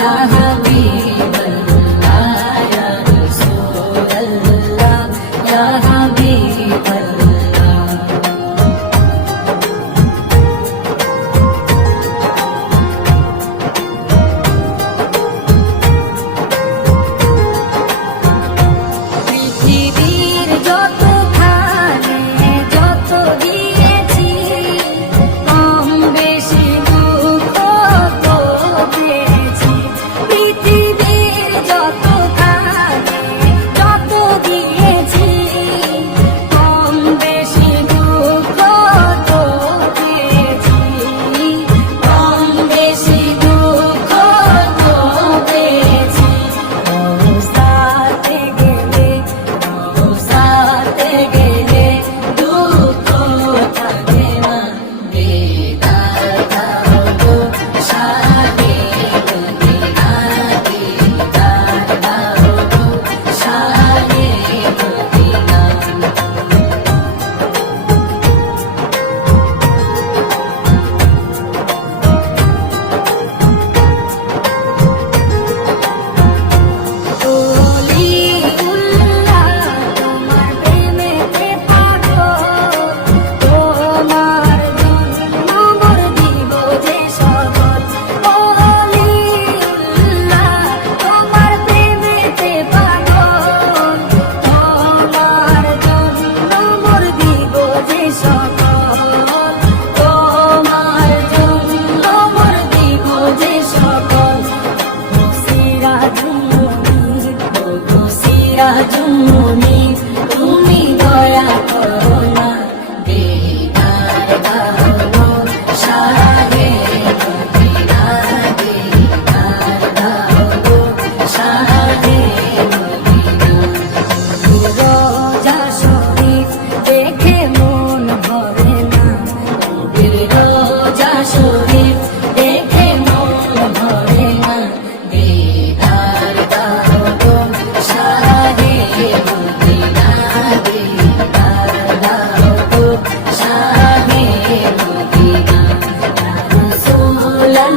या हबीबल्लाह या रसूलल्लाह या हबीबल्लाह। পৃথিবীর যত খানে যত দিয়েছি কম বেশি দুঃখ তো পেয়েছি। পৃথিবীর যত খানে যত দিয়েছি কম বেশি দুঃখ তো পেয়েছি। কম বেশি দুঃখ তো পেয়েছি। সাথে গেলে সাথে গেলে দুঃখ থাকে না। দিদার দাও গো শাহে মদিনা, দিদার দাও গো শাহে মদিনা। ওলিউল্লাহ তোমার প্রেমেতে পাগল, তোমার জন্য মোর দিব যে সকল। ওলিউল্লাহ তোমার প্রেমেতে পাগল, তোমার জন্য মোর দিব যে সকল। তোমার জন্য মোর দিব যে সকল। সিরাজুন্নির তুমি দয়া করো না। দিদার দাও গো শাহে মদিনা, দিদার দাও গো শাহে মদিনা। রোজা শরীফ দেখে মন ভরে না। রোজা শরীফ দেখে মন ভরে না। দিদার দাও গো শাহে মদিনা, দিদার দাও গো শাহে মদিনা। ইয়া রাসূলুল্লাহ